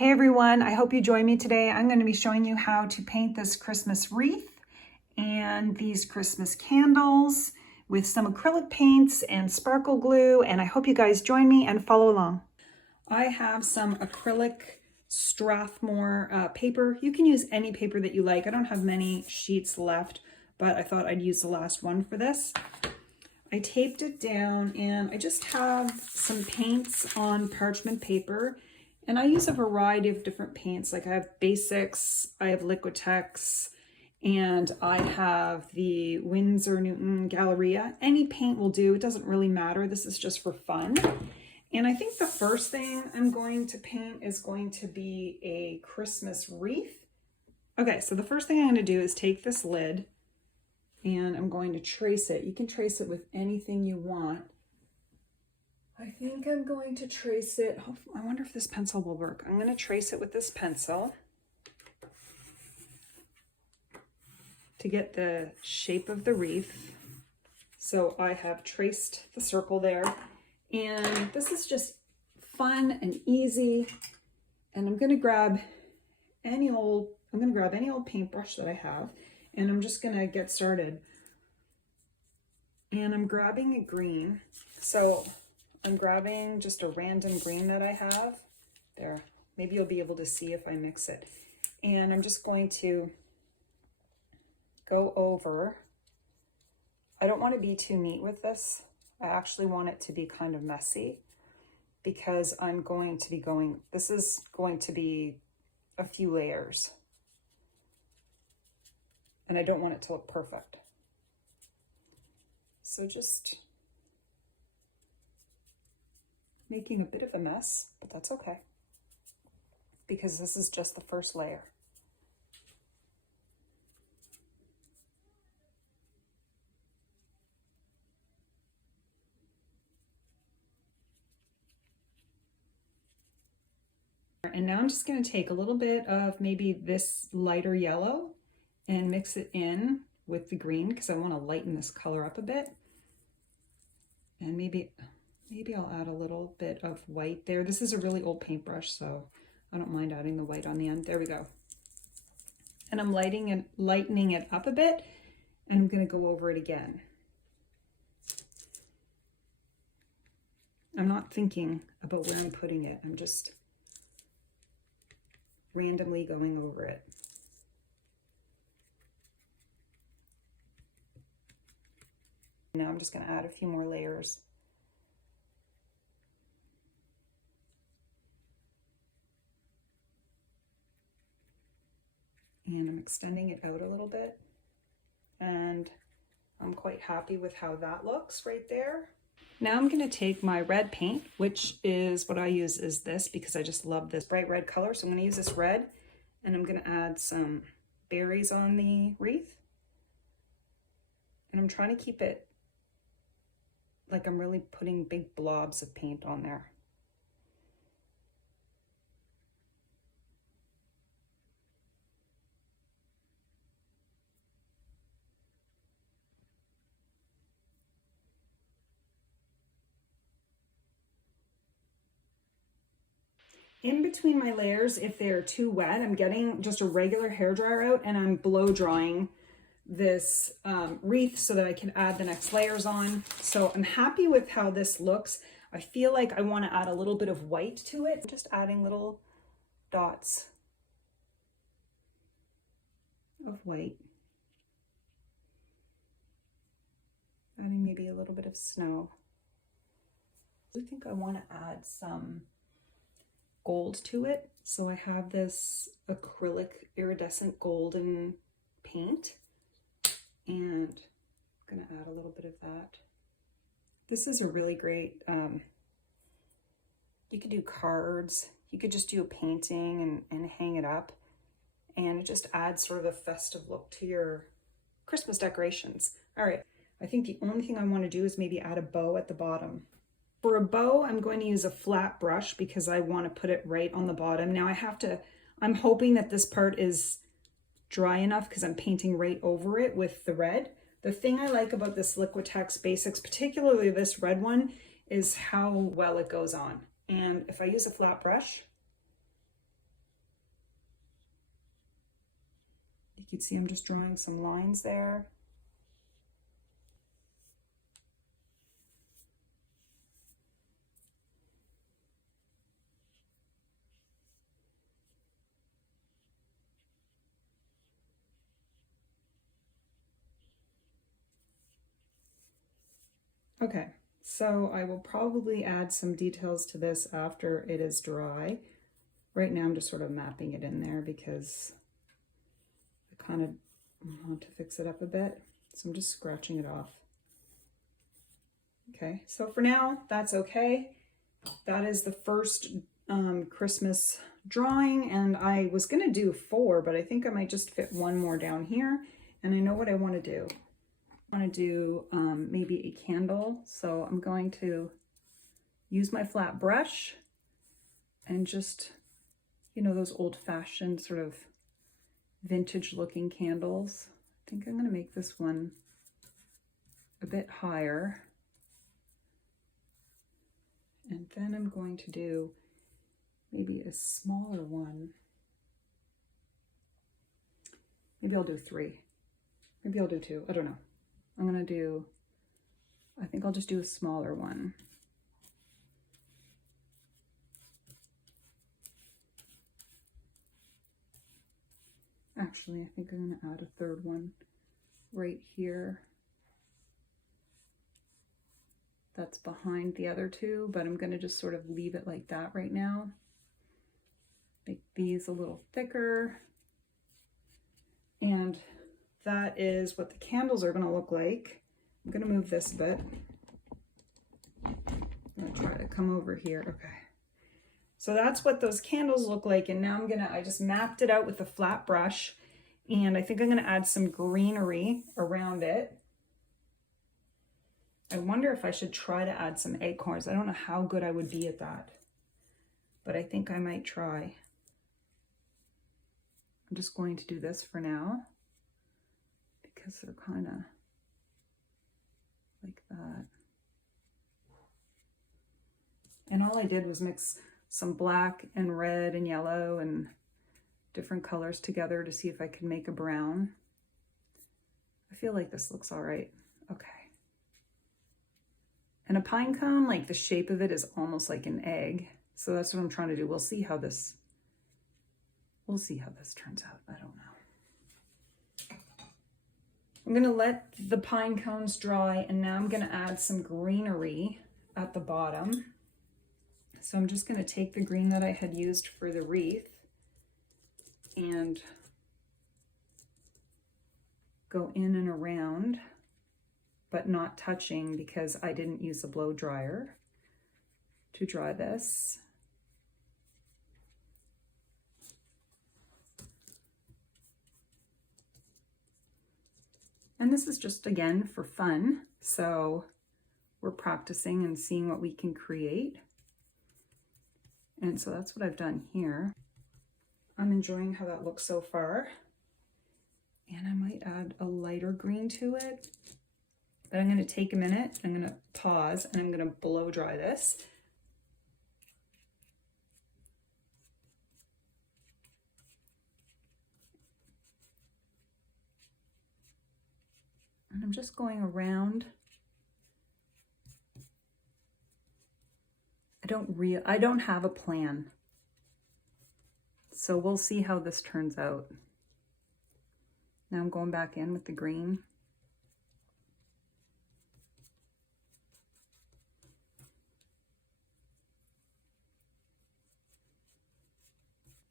Hey everyone, I hope you join me today. I'm going to be showing you how to paint this Christmas wreath and these Christmas candles with some acrylic paints and sparkle glue, and I hope you guys join me and follow along. I have some acrylic Strathmore paper. You can use any paper that you like. I don't have many sheets left, but I thought I'd use the last one for this. I taped it down and I just have some paints on parchment paper. And I use a variety of different paints. Like I have Basics, I have Liquitex, and I have the Winsor Newton Galleria. Any paint will do, it doesn't really matter. This is just for fun. And I think the first thing I'm going to paint is going to be a Christmas wreath. Okay, so the first thing I'm going to do is take this lid and I'm going to trace it. You can trace it with anything you want. I think I'm going to trace it. I wonder if this pencil will work. I'm going to trace it with this pencil to get the shape of the wreath. So I have traced the circle there, and this is just fun and easy. And I'm going to grab any old paintbrush that I have, and I'm just going to get started. And I'm grabbing a green. So I'm grabbing just a random green that I have there. Maybe you'll be able to see if I mix it. And I'm just going to go over. I don't want to be too neat with this. I actually want it to be kind of messy because I'm going to be this is going to be a few layers. And I don't want it to look perfect. So just making a bit of a mess, but that's okay because this is just the first layer. And now I'm just going to take a little bit of maybe this lighter yellow and mix it in with the green because I want to lighten this color up a bit. And maybe I'll add a little bit of white there. This is a really old paintbrush, so I don't mind adding the white on the end. There we go. And I'm lightening it up a bit, and I'm going to go over it again. I'm not thinking about where I'm putting it. I'm just randomly going over it. Now I'm just going to add a few more layers. And I'm extending it out a little bit. And I'm quite happy with how that looks right there. Now I'm going to take my red paint, which is what I use is this because I just love this bright red color. So I'm going to use this red and I'm going to add some berries on the wreath. And I'm trying to keep it like I'm really putting big blobs of paint on there. In between my layers, if they're too wet, I'm getting just a regular hairdryer out and I'm blow drying this wreath so that I can add the next layers on. So I'm happy with how this looks. I feel like I want to add a little bit of white to it. I'm just adding little dots of white. Adding maybe a little bit of snow. I think I want to add some gold to it. So I have this acrylic iridescent golden paint and I'm going to add a little bit of that. This is a really great, you could do cards, you could just do a painting and hang it up, and it just adds sort of a festive look to your Christmas decorations. All right, I think the only thing I want to do is maybe add a bow at the bottom. For a bow, I'm going to use a flat brush because I want to put it right on the bottom. Now I'm hoping that this part is dry enough because I'm painting right over it with the red. The thing I like about this Liquitex Basics, particularly this red one, is how well it goes on. And if I use a flat brush, You can see I'm just drawing some lines there. Okay, so I will probably add some details to this after it is dry. Right now I'm just sort of mapping it in there because I kind of want to fix it up a bit. So I'm just scratching it off. Okay, so for now, that's okay. That is the first Christmas drawing, and I was gonna do 4, but I think I might just fit 1 more down here. And I know what I wanna do. I wanna do maybe a candle. So I'm going to use my flat brush and just, you know, those old-fashioned sort of vintage looking candles. I think I'm gonna make this one a bit higher. And then I'm going to do maybe a smaller one. Maybe I'll do 3. Maybe I'll do 2. I don't know. I think I'll just do a smaller one. Actually, I think I'm going to add a 3rd one right here. That's behind the other 2, but I'm going to just sort of leave it like that right now. Make these a little thicker. And that is what the candles are going to look like. I'm going to move this a bit. I'm going to try to come over here. Okay. So that's what those candles look like. And now I just mapped it out with a flat brush. And I think I'm going to add some greenery around it. I wonder if I should try to add some acorns. I don't know how good I would be at that, but I think I might try. I'm just going to do this for now because they're kind of like that. And all I did was mix some black and red and yellow and different colors together to see if I could make a brown. I feel like this looks all right. Okay. And a pine cone, like the shape of it is almost like an egg. So that's what I'm trying to do. We'll see how this turns out. I don't know. I'm gonna let the pine cones dry, and now I'm gonna add some greenery at the bottom. So I'm just gonna take the green that I had used for the wreath and go in and around, but not touching because I didn't use a blow dryer to dry this. And this is just, again, for fun. So we're practicing and seeing what we can create. And so that's what I've done here. I'm enjoying how that looks so far. And I might add a lighter green to it. But I'm going to take a minute, I'm going to pause, and I'm going to blow dry this. And I'm just going around. I don't have a plan. So we'll see how this turns out. Now I'm going back in with the green.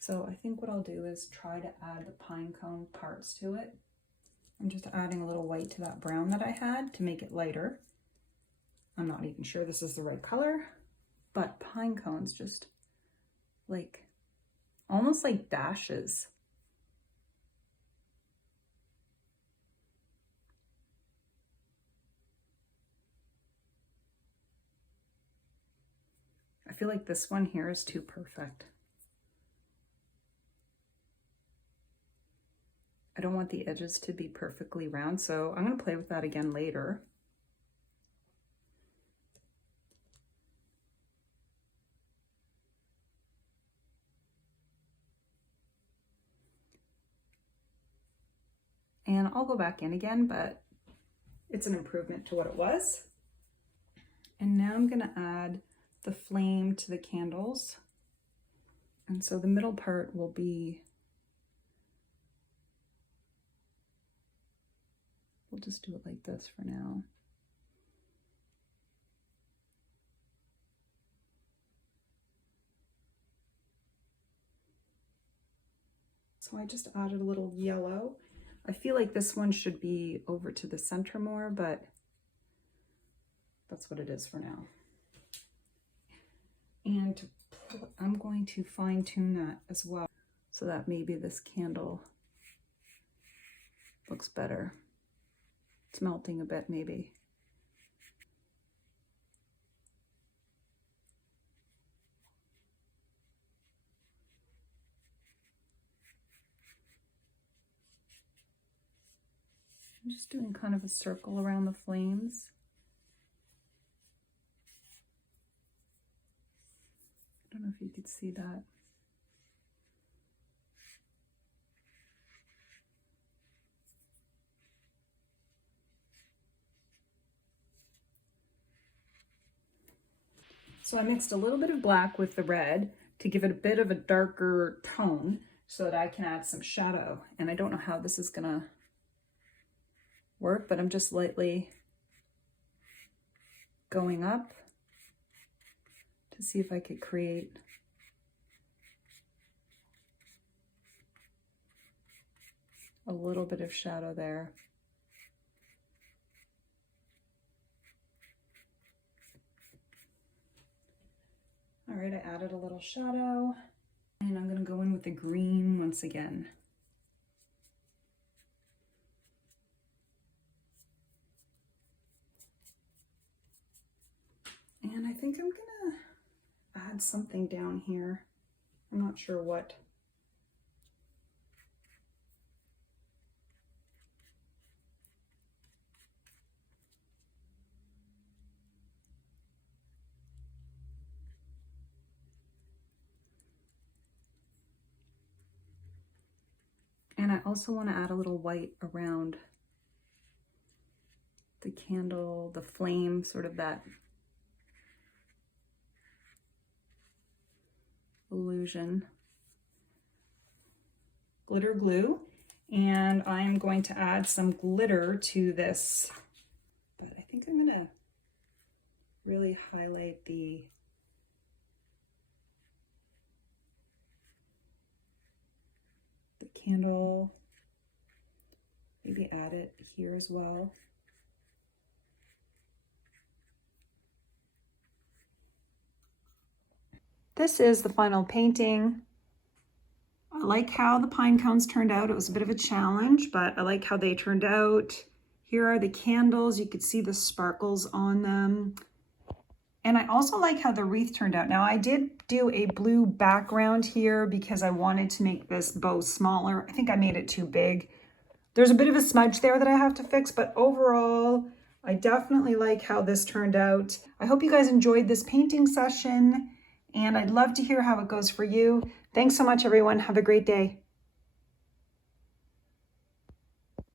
So I think what I'll do is try to add the pine cone parts to it. I'm just adding a little white to that brown that I had to make it lighter. I'm not even sure this is the right color, but pine cones just like, almost like dashes. I feel like this one here is too perfect. I don't want the edges to be perfectly round, so I'm going to play with that again later. And I'll go back in again, but it's an improvement to what it was. And now I'm gonna add the flame to the candles. And so the middle part will be, we'll just do it like this for now. So I just added a little yellow. I feel like this one should be over to the center more, but that's what it is for now. And I'm going to fine tune that as well, so that maybe this candle looks better. It's melting a bit maybe. I'm just doing kind of a circle around the flames. I don't know if you could see that. So I mixed a little bit of black with the red to give it a bit of a darker tone so that I can add some shadow. And I don't know how this is gonna work, but I'm just lightly going up to see if I could create a little bit of shadow there. All right, I added a little shadow, and I'm gonna go in with the green once again. And I think I'm gonna add something down here. I'm not sure what. And I also want to add a little white around the candle, the flame, sort of that illusion. Glitter glue, and I'm going to add some glitter to this, but I think I'm gonna really highlight the candle, maybe add it here as well. This is the final painting. I like how the pine cones turned out. It was a bit of a challenge, but I like how they turned out. Here are the candles. You could see the sparkles on them. And I also like how the wreath turned out. Now I did do a blue background here because I wanted to make this bow smaller. I think I made it too big. There's a bit of a smudge there that I have to fix, but overall, I definitely like how this turned out. I hope you guys enjoyed this painting session, and I'd love to hear how it goes for you. Thanks so much, everyone. Have a great day.